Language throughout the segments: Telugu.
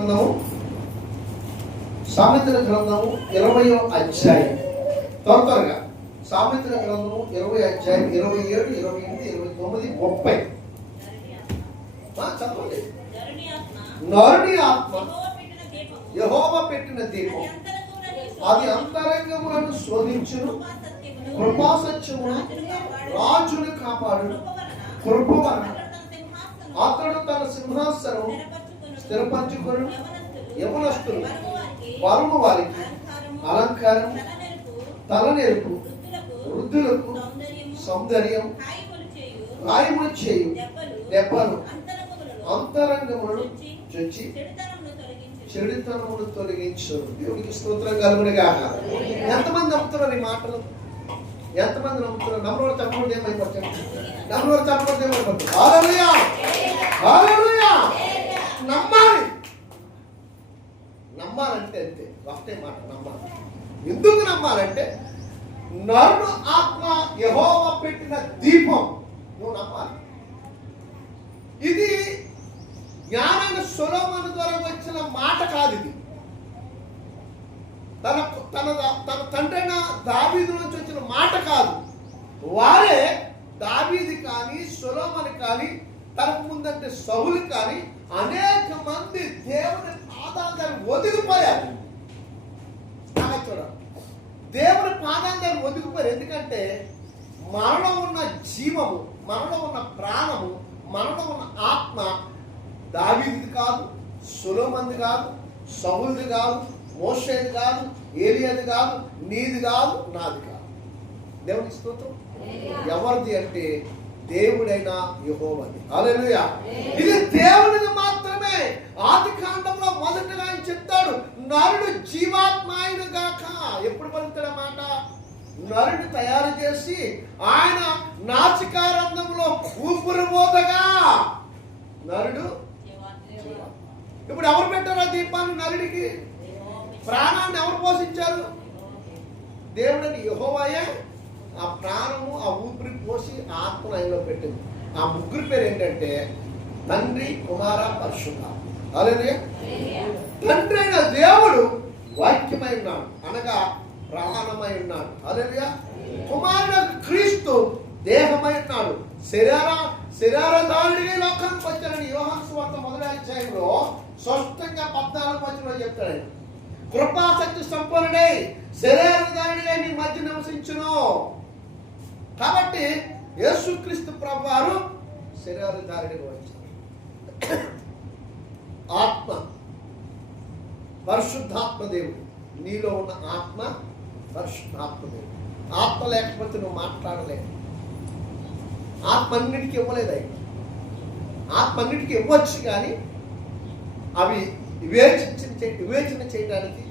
గ్రంథము సామెతల గ్రంథము ఇరవయో అధ్యాయం. త్వర త్వరగా. సామెతల గ్రంథము ఇరవై అధ్యాయం ఇరవై ఏడు ఇరవై ఎనిమిది ఇరవై తొమ్మిది ముప్పై. చదవండి. ఆత్మ నరుని ఆత్మ పెట్టిన దీపం యహోవ పెట్టిన దీపం. అది అంతరంగములను శోధించును కృపాసత్యమును రాజును కాపాడు కృప వలన. అతడు తన సింహాసనం స్థిరపరచుకొను. యవనస్తులు వరము వారికి అలంకారం తలనెరుపు వృద్ధులకు సౌందర్యం రాయములు చేయు దెబ్బలు అంతరంగములను చొచ్చి చెడుతనమును తొలగించు దేవునికి స్తోత్రం కలుగునిగా ఎంతమంది నమ్ముతున్నారు ఈ మాటలు? ఎంతమంది నమ్ముతున్నారు? నమ్మరు చెప్పకూడదు ఏమైపోతాడు నమ్మరు చెప్పకూడదు ఏమైపోతాడు నమ్మ నమ్మాలంటే అంతే. ఒకటే మాట నమ్మాలి. ఎందుకు నమ్మాలంటే నరుడు ఆత్మ యహోవ పెట్టిన దీపం. నువ్వు నమ్మాలి. ఇది జ్ఞానైన సులభన ద్వారా వచ్చిన మాట కాదు ఇది. తన తన తన తండ్రైన దావీదు నుంచి వచ్చిన మాట కాదు. వారే దావీది కానీ సులోమని కానీ తనకు ముందంటే సౌలు కానీ అనేక మంది దేవుని పాదాల దగ్గర ఒదిగిపోయారు బాగా చూడండి దేవుని పాదాల దగ్గర ఒదిగిపోయారు. ఎందుకంటే మనలో ఉన్న జీవము మనలో ఉన్న ప్రాణము మనలో ఉన్న ఆత్మ దావీది కాదు సులోమంది కాదు సౌలుది కాదు మోషేది కాదు ఏలియాది కాదు నీది కాదు నాది కాదు. దేవునికి స్తోత్రం. ఎవరిది అంటే దేవుడైన యహోవది. హల్లెలూయా. ఇది దేవుడిది మాత్రమే ఆది కాండంలో మొదటగా ఆయన చెప్తాడు నరుడు జీవాత్మాయుడు గాక ఎప్పుడు పలుకుతాడు మాట నరుడు తయారు చేసి ఆయన నాచికారంధంలో ఊపిరి పోదగా నరుడు ఇప్పుడు ఎవరు పెట్టారు ఆ దీపాన్ని నరుడికి? ప్రాణాన్ని ఎవరు పోషించారు? దేవుడని యహోవాయే ఆ ప్రాణము ఆ ఊపిరి పోసి ఆత్మను ఆయనలో పెట్టింది. ఆ ముగ్గురు పేరు ఏంటంటే తండ్రి కుమార పరిశుద్ధ. అలాగే తండ్రి అయిన దేవుడు వాక్యమై ఉన్నాడు. అనగా ప్రాణమై ఉన్నాడు. అలెలుయా కుమారుడు క్రీస్తు దేహమై ఉన్నాడు. శరీర శరీరధారుడిగా లోకానికి వచ్చాడని యోహాన్ స్వార్థ మొదటి అధ్యాయంలో స్పష్టంగా పద్నాలుగు వచ్చిన చెప్తాడు కృపాసక్తి సంపన్నుడై శరీరధారుడిగా మీ మధ్య నివసించును. కాబట్టి యేసుక్రీస్తు ప్రభు వారు శరీరధారుడిగా వచ్చారు. ఆత్మ పరిశుద్ధాత్మ దేవుడు. నీలో ఉన్న ఆత్మ పరిశుద్ధాత్మ దేవుడు ఆత్మ లేకపోతే నువ్వు మాట్లాడలేదు ఆత్మ అన్నిటికీ ఇవ్వలేదు ఆయన. ఆత్మ అన్నిటికీ ఇవ్వచ్చు కానీ అవి వివేచించిన వివేచన చేయడానికి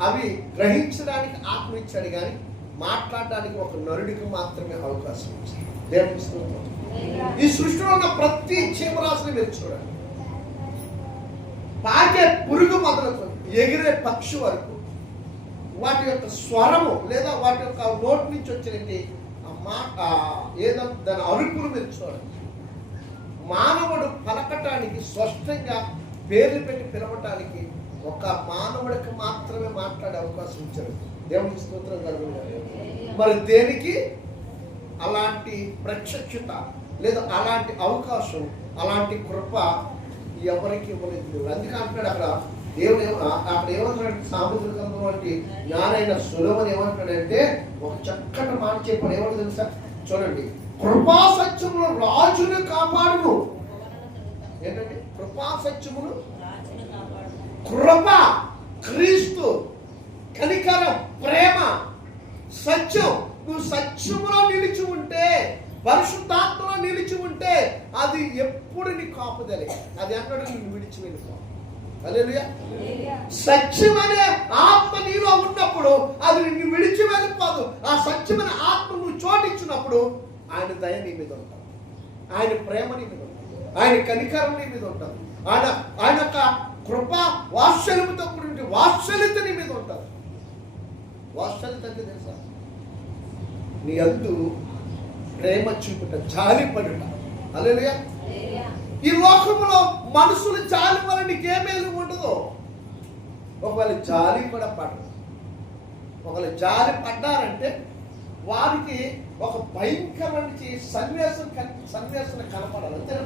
అవి గ్రహించడానికి ఆత్మ ఇచ్చాడు కానీ మాట్లాడడానికి ఒక నరుడికి మాత్రమే అవకాశం ఇచ్చాడు. దేవుని ఈ సృష్టిలో ఉన్న ప్రతి జీవరాశిని మీరు చూడండి. పాకే పురుగు మొదలుకొని ఎగిరే పక్షి వరకు వాటి యొక్క స్వరము లేదా వాటి యొక్క నోటి నుంచి వచ్చినట్టు ఆ మాట ఏదో దాని అరుపులు మీరు చూడండి. మానవుడు పలకటానికి స్పష్టంగా పేర్లు పెట్టి పిలవటానికి ఒక మానవుడికి మాత్రమే మాట్లాడే అవకాశం ఇచ్చాడు. దేవుడి స్తోత్రం కలుగుతుంది మరి దేనికి? అలాంటి ప్రత్యక్షత లేదా అలాంటి అవకాశం అలాంటి కృప ఎవరికి ఇవ్వలేదు. అందుకే అంటున్నాడు అక్కడ దేవుడు ఏమ- అక్కడ ఏమంటున్నాడు? సాముద్రిక వంటి జ్ఞానైన సులభని ఏమంటున్నాడంటే ఒక చక్కటి మాట చెప్పాడు. ఏమంటు తెలుసా? చూడండి. కృపా సత్యములు రాజును కాపాడును. ఏంటంటే? కృపా సత్యములు కృప క్రీస్తు కనికరం ప్రేమ సత్యం. నువ్వు సత్యములో నిలిచి ఉంటే పరిశుద్ధాత్మలో నిలిచి ఉంటే అది ఎప్పుడు నీ కాపుదలే. అది ఎక్కడ నిన్ను విడిచి వెళ్ళిపో సత్యం అనే ఆత్మ నీలో ఉన్నప్పుడు అది నిన్ను విడిచి వెళ్ళిపోదు. ఆ సత్యమైన ఆత్మ నువ్వు చోటిచ్చినప్పుడు ఆయన దయ నీ మీద ఉంటుంది. ఆయన ప్రేమ నీ మీద ఉంటుంది. ఆయన కనికరం నీ మీద ఉంటుంది. ఆయన ఆయన యొక్క కృప వాత్సల్యముతో కూడిన వాత్సల్యత నీ మీద ఉంటుంది. వాత్సల్యత అంటే తెలుసా? నీ అందు ప్రేమ చూపుట జాలి పడుట ఈ లోకంలో మనుషులు జాలి వల్ల నీకేమేది ఉండదు? ఒకవేళ జాలి కూడా పడదు ఒకవేళ జాలి పడ్డారంటే వారికి ఒక భయంకరమైన సన్యాసం సన్యాసం కనపడాలి అంతే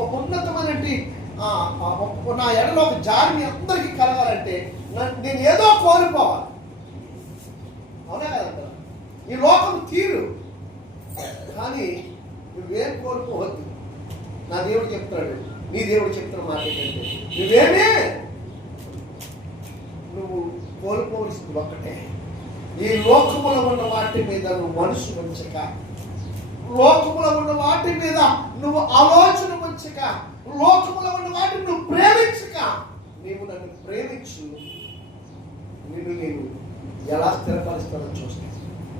ఒక ఉన్నతమైన ఆ, ఆ, ఒక- నా ఎడలో ఒక జాలి అందరికీ కలగాలంటే నేను ఏదో కోల్పోవాలి. అవునా కదా? ఈ లోకం తీరు. కానీ నువ్వేం కోల్పోవద్దు. నా దేవుడు చెప్తున్నాడు నీ దేవుడు చెప్తున్న మాట ఏంటంటే నువ్వేమే నువ్వు కోరుకోవలసింది ఒక్కటే. ఈ లోకములో ఉన్న వాటి మీద నువ్వు మనసు ఉంచక లోకములో ఉన్న వాటి మీద నువ్వు ఆలోచన ఉంచక లోకములో ఉన్న వాటిని నువ్వు ప్రేమించక నీవు నన్ను ప్రేమించు. నిన్ను నేను ఎలా స్థిరపరుస్తానో చూస్తాను.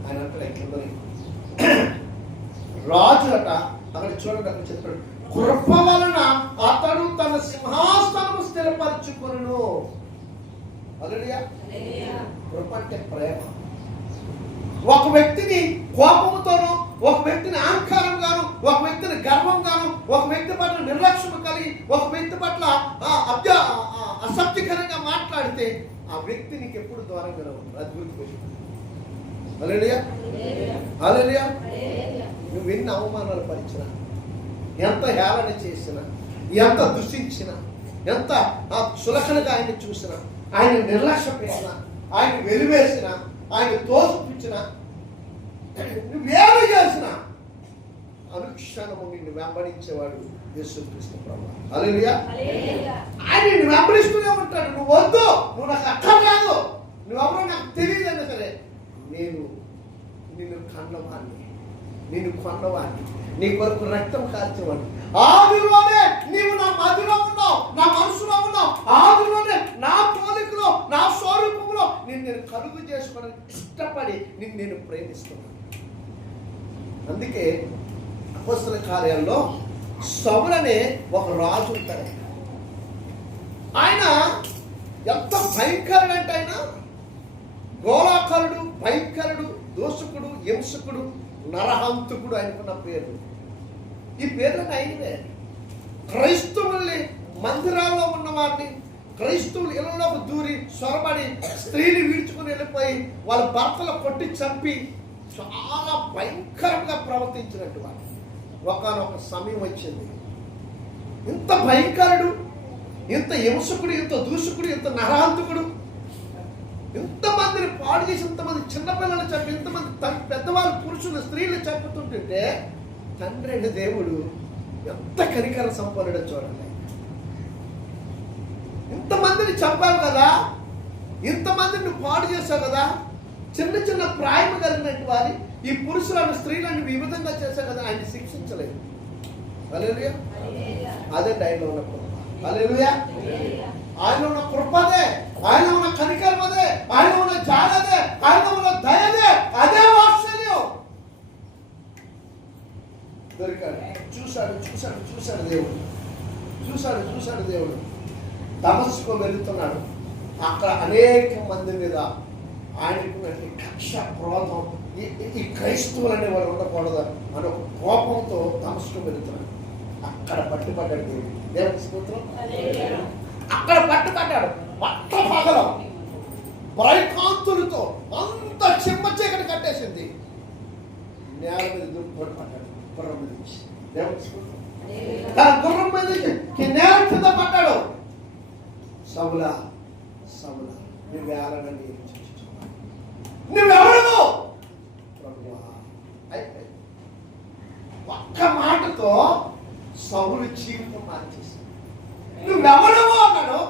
ఆయన అంటే కిందని రాజు అట అక్కడ చూడండి అక్కడ చెప్పాడు కృప వలన అతడు తన సింహాసనము స్థిరపరచుకొను కృప అంటే ప్రేమ. ఒక వ్యక్తిని కోపంతోనూ ఒక వ్యక్తిని అహంకారంగాను ఒక వ్యక్తిని గర్వంగాను ఒక వ్యక్తి పట్ల నిర్లక్ష్యం కలిగి ఒక వ్యక్తి పట్ల అసభ్యకరంగా మాట్లాడితే ఆ వ్యక్తి నీకు ఎప్పుడు దూరంగా ఉంటాడు అది అలలియా అలలియా నువ్వు ఎన్ని అవమానాలు పరిచినా ఎంత హేళన చేసినా ఎంత దూషించినా ఎంత ఆ సులకనగా ఆయన చూసినా ఆయన నిర్లక్ష్యం పెట్టినా ఆయన వెలివేసిన ఆయన తోసిపుచ్చిన నువ్వేమి చేసినా అనుక్షణము నిన్ను వెంబడించేవాడు యేసుక్రీస్తు ప్రభు. అలలియా ఆయన నిన్ను వెంబడిస్తూనే ఉంటాడు. నువ్వు వద్దు. నువ్వు నాకు అక్కర్లేదు నువ్వెవరో నాకు తెలియదన్నా సరే. నేను నిన్ను కన్నవాడిని నేను కొండవాన్ని నీ కొరకు రక్తం కార్చేవాడిని ఆదిలోనే నీవు నా మదిలో ఉన్నావు నా మనసులో ఉన్నావు. ఆదిలోనే నా పోలికలో నా స్వరూపంలో నిన్ను నేను కలుగు చేసుకోవడానికి ఇష్టపడి నిన్ను నేను ప్రేమిస్తున్నాను. అందుకే అపస్తుల కార్యాల్లో సౌరనే ఒక రాజు ఉంటాడు. ఆయన ఎంత భయంకరుడు ఆయన? గోళాకరుడు భయంకరుడు దోషకుడు హింసకుడు నరహంతకుడు ఆయనకున్న పేరు. ఈ పేర్లను ఆయనవే. క్రైస్తవుల్ని మందిరాల్లో ఉన్న వారిని క్రైస్తవులు ఇళ్ళలోకి దూరి సొరబడి స్త్రీని వీడ్చుకుని వెళ్ళిపోయి వాళ్ళ భర్తలు కొట్టి చంపి చాలా భయంకరంగా ప్రవర్తించినట్టు వారు. ఒకనొక సమయం వచ్చింది. ఇంత భయంకరుడు ఇంత హింసకుడు ఇంత దూషకుడు ఇంత నరహంతకుడు ఇంతమందిని పాడు చేసి ఇంతమంది చిన్నపిల్లలు చెప్పి ఇంతమంది త- పెద్దవాళ్ళు పురుషులు స్త్రీలు చెప్పుతుంటుంటే తండ్రి అయిన దేవుడు ఎంత కనికర సంపన్నుడో చూడండి. ఇంతమందిని చంపావు కదా? ఇంతమందిని నువ్వు పాడు చేసావు కదా? చిన్న చిన్న ప్రాయం కలిగినట్టు వారి ఈ పురుషులను స్త్రీలను ఈ విధంగా చేశావు కదా? ఆయన శిక్షించలేదు. అదే డైలో ఉన్నప్పుడు. ఆయన ఉన్న కృపదే ఆయన ఉన్న కనికరమదే ఆయన ఉన్న జాడదే ఆయన ఉన్న దయదే అదే వాత్సల్యం. దొరికాడు. చూశాడు చూశాడు చూశాడు దేవుడు. చూశాడు చూశాడు దేవుడు. తమస్కు వెళుతున్నాడు. అక్కడ అనేక మంది మీద ఆయనకున్నటువంటి కక్ష క్రోధం ఈ- క్రైస్తవులు అనే వాళ్ళు ఉండకూడదు అని ఒక కోపంతో తమస్కు వెళుతున్నాడు. అక్కడ పట్టుబడ్డాడు దేవుడు. దేవుడి స్తోత్రం అక్కడ పట్టుబడ్డాడు పట్ట పగలం. బ్రైకాంతులతో అంత చిమ్మ చీకటి కట్టేసింది. నేల మీద దుర్పడి పడ్డాడు గుర్రం మీద నుంచి. దేవుడి స్తోత్రం తన గుర్రం మీద నుంచి నేల కింద పడ్డాడు. సవులా సవులా నువ్వు వేలనని నువ్వెవడవు అయిపోయింది. ఒక్క మాటతో సౌలు జీవితం మార్చేసి నువ్వెవడవు అన్నాడు.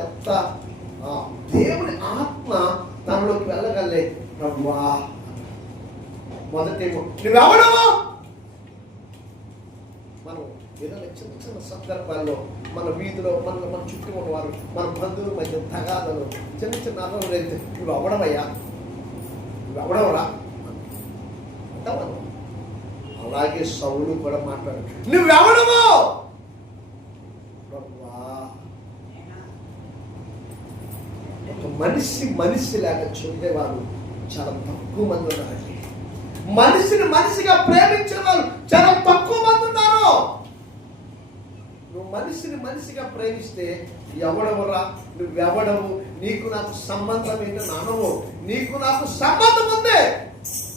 ఎంత ఆ, దేవుని ఆత్మ తనలోకి వెళ్ళగలే. ప్రభువా మొదటేమో నువ్వెవడవు? మనం ఏదైనా చిన్న చిన్న సందర్భాల్లో మన వీధిలో మన మన చుట్టూ ఉన్నవారు మన బంధువుల మధ్య తగాదలు చిన్న చిన్న అల్లలు వెళ్తే నువ్వు అవడమయ్యా నువ్వు అవడవరా అలాగే సౌలు కూడా మాట్లాడు నువ్వెవడము ప్రభువా ఒక మనిషి మనిషిలాగా చూడేవారు చాలా తక్కువ మంది ఉన్నారండి. మనిషిని మనిషిగా ప్రేమించే వాళ్ళు చాలా తక్కువ మంది ఉన్నారు. నువ్వు మనిషిని మనిషిగా ప్రేమిస్తే ఎవడవరా? నువ్వెవడవు? నీకు నాకు సంబంధం ఏంటని అనవు నీకు నాకు సంబంధం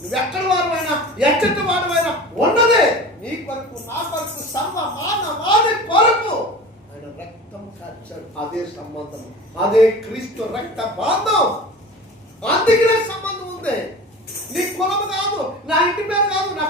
నువ్వెక్కడి వాడమైనా ఎక్కడి వాడమైనా ఉన్నదే నీ కొరకు నా కొరకు సర్వ మానవాది కొరకు ఆయన రక్తం కాచాడు. అదే సంబంధం. అదే క్రీస్తు రక్త బాంధం. అందుకనే సంబంధం ఉంది. నీ కులము కాదు నా ఇంటి పేరు కాదు నా